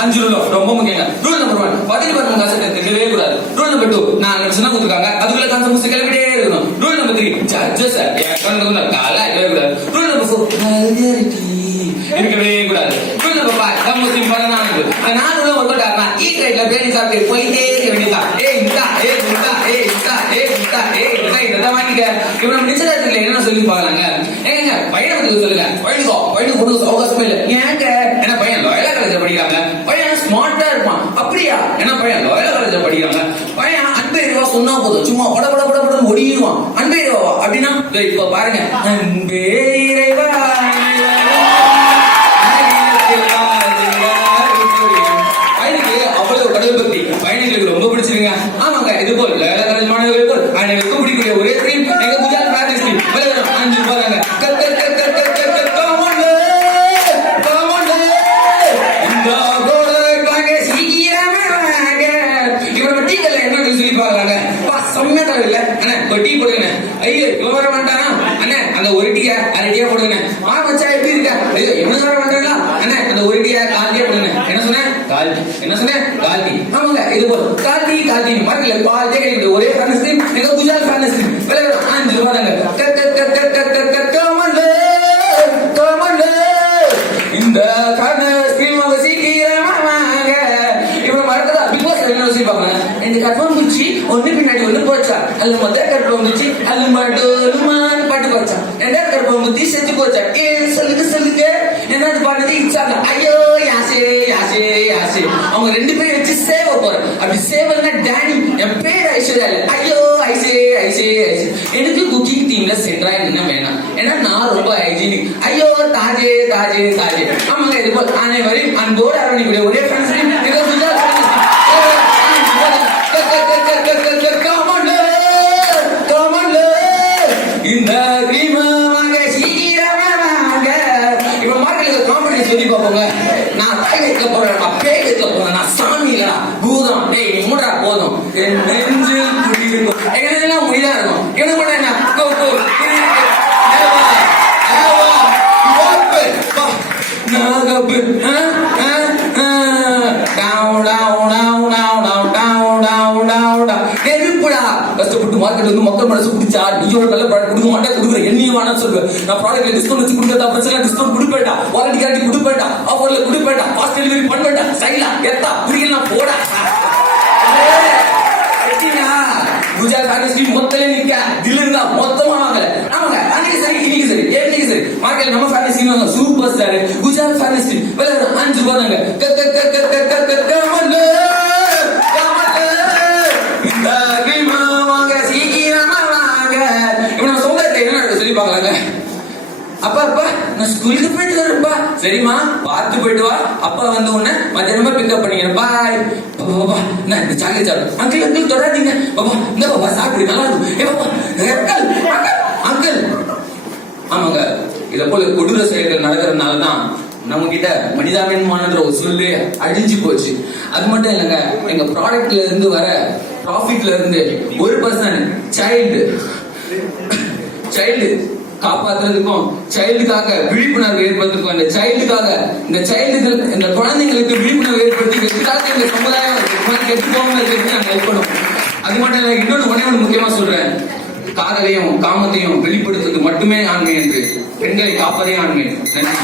5 rule ரொம்ப முக்கியங்க. Rule number 1, பதில் பாருங்க காசை தெரியவே கூடாது. ரூல் நம்பர் 2, நான் சொன்னா கொடுத்துருக்காங்க அதுக்குள்ள காசை முடிச்சு கிளம்பிட்டே இருக்கணும். ரூல் நம்பர் 3, ஜட்ஜஸ் காலா இருக்கவே கூடாது. ரூல் நம்பர் 4, இருக்கவே கூடாது. ரூல் நம்பர் 5, ரொம்ப சிம்பிளானது. நான் உள்ள ஒர்க் அவுட் ஆனா ஈட் ரைட்ல பேணி சாப்பிட்டு போயிட்டே இருக்க வேண்டியதா. இதை வாங்கிக்க. இப்ப நம்ம நிச்சயதார்த்தத்துல என்ன சொல்லி பாக்கலாங்க. ஏங்க பையனை பத்தி சொல்லுங்க. பையனுக்கு பொண்ணு அவகாசமே இல்லை. ஏங்க ஏன்னா பையன் லோயலா காலேஜ்ல படிக்கிறாங்க. பையன் ஸ்மார்ட்டா இருப்பான். அப்படியா? ஏன்னா பையன் லோயலா காலேஜ்ல படிக்கிறாங்க. பையன் அன்பே ரூபா சொன்னா போதும் சும்மா பட பட பட பட ஒடிடுவான். அன்பே ரூபாவா அப்படின்னா இப்ப பாருங்க. அன்பே இறைவா பையனுக்கு ரொம்ப பிடிச்சிருங்க. ஆமாங்க இது போல் லோயலா காலேஜ் மாணவர்கள் போல் அனைவருக்கும் பிடிக்கக்கூடிய ஒரே ஸ்ட்ரீம் எங்க குஜராத் ஃபேமிலி ஸ்ட்ரீம். 5 ரூபாய் டீ போடுங்க. ஐயோ இவர வேண்டானா அண்ணே அந்த ஒரு டீயா அரை டீயா போடுங்க. மச்சா எப்படி இருக்க? ஐயோ இவன வர வேண்டாங்களா அண்ணே அந்த ஒரு டீயா கால் டீயா போடுங்க. என்ன சொன்னேன்? கால்டி. என்ன சொன்னேன்? கால்டி. ஆமாங்க இது போல் கால்டி மார்க்கெட்ல பால் டீ கிடைக்குது. ஒரே ஃபேமஸ் ஸ்ட்ரீம் எங்க குஜராத் ஃபேமஸ் ஸ்ட்ரீம். 5 ரூபாய் தாங்க. இந்த ஃபேமஸ் ஸ்ட்ரீம் அவங்க சீக்கிரமா வாங்க. இப்ப மறக்கதா பிக் பாஸ் என்ன சொல்லிப்பாங்க. இந்த கர்ப்பம் பூச்சி ஒண்ணு பின்னாடி ஒண்ணு போச்சா அல்ல முதல் கர்ப்பம் பூச்சி அல்ல மட்டுமான்னு பாட்டு போச்சா. ரெண்டாவது கர்ப்பம் பூச்சி செத்து போச்சா. சொல்லுங்க என்னது பாடுறது இச்சாங்க. ஐயோ யாசே அவங்க 2 பேரும் வச்சு சேவ போறேன். அப்படி சேவல்னா டேனி. என் பேர் ஐஸ்வர்யா இல்ல. ஐயோ ஐசே எனக்கு குக்கிங் டீம்ல சென்ட்ரா என்ன வேணாம். ஏன்னா நான் ரொம்ப ஹைஜீனிக். ஐயோ தாஜே ஆமாங்க இது போல் அனைவரையும் அன்போடு அரவணைக்கூடிய ஒரே ஃப்ரெண்ட்ஸ் இந்த இப்ப மார்க்கெட்ல காமெடி சொல்லி பார்ப்போங்க. நான் தாய் வைக்க போறேன், நான் பேய் வைக்க போறேன், நான் சாமி இல்ல பூதம். நீ மூடா போதும் நெஞ்சில் குடியிருக்கும். எங்க முடிதான் இருக்கும். இவனுக்கு கூட என்ன மார்க்கெட் வந்து மக்கள் மனசு பிடிச்சா நீயோ நல்ல ப்ராடக்ட் கொடுக்க மாட்டேன் கொடுக்குற என்னையும் வேணாம்னு சொல்லுவேன். நான் ப்ராடக்ட்ல டிஸ்கவுண்ட் வச்சு கொடுக்கறதா பிரச்சனை டிஸ்கவுண்ட் கொடுப்பேன்டா. வாரண்டி கேரண்டி கொடுப்பேன்டா. ஆஃபர்ல கொடுப்பேன்டா. Fast delivery பண்ணுவேன்டா. ஸ்டைலா எத்தா புரியலாம் போடா. குஜராத் ஃபேமஸ் ஸ்ட்ரீம் மொத்தல நிக்க தில்ல இருந்தா மொத்தமா வாங்கல. ஆமாங்க அன்னைக்கு சரி இன்னைக்கு சரி இன்னைக்கு சரி மார்க்கெட்ல நம்ம famous stream super star Gujarat famous stream 5 ரூபாய் தாங்க. அப்பா நான் ஸ்கூலுக்கு போயிட்டு வரேன்ப்பா. சரிம்மா பார்த்து போயிட்டு வா. அப்பா வந்து உன்னை மத்தியானமா பிக்கப் பண்ணிக்கிறேன். பாய். பாபா நான் இந்த சாக்லேட் சாப்பிடு. அங்கிள் தொடாதீங்க. பாபா இந்த பாபா சாப்பிடு நல்லா இருக்கும். அங்கிள் ஆமாங்க இத போல கொடூர செயல்கள் நடக்கிறதுனாலதான் நம்ம கிட்ட மனிதாபிமானன்ற ஒரு சொல்லு அழிஞ்சு போச்சு. அது மட்டும் இல்லைங்க எங்க ப்ராடக்ட்ல இருந்து வர ப்ராஃபிட்ல இருந்து 1% சைல்டு காப்பாற்றுறதுக்கும் சைல்டுக்காக விழிப்புணர்வு ஏற்படுத்துக்கும் இந்த சைல்டுக்காக இந்த குழந்தைங்களுக்கு விழிப்புணர்வு ஏற்படுத்தி வெற்றிக்காக இந்த சமுதாயம் கெட்டு போகாம இருக்கிறது நாங்கள் ஹெல்ப் பண்ணுவோம். அது மட்டும் இல்லை இன்னொன்று ஒண்ணு முக்கியமா சொல்றேன். காதலையும் காமத்தையும் வெளிப்படுத்துவது மட்டுமே ஆண்மை என்று பெண்களை காப்பதே ஆண்மை. நன்றி.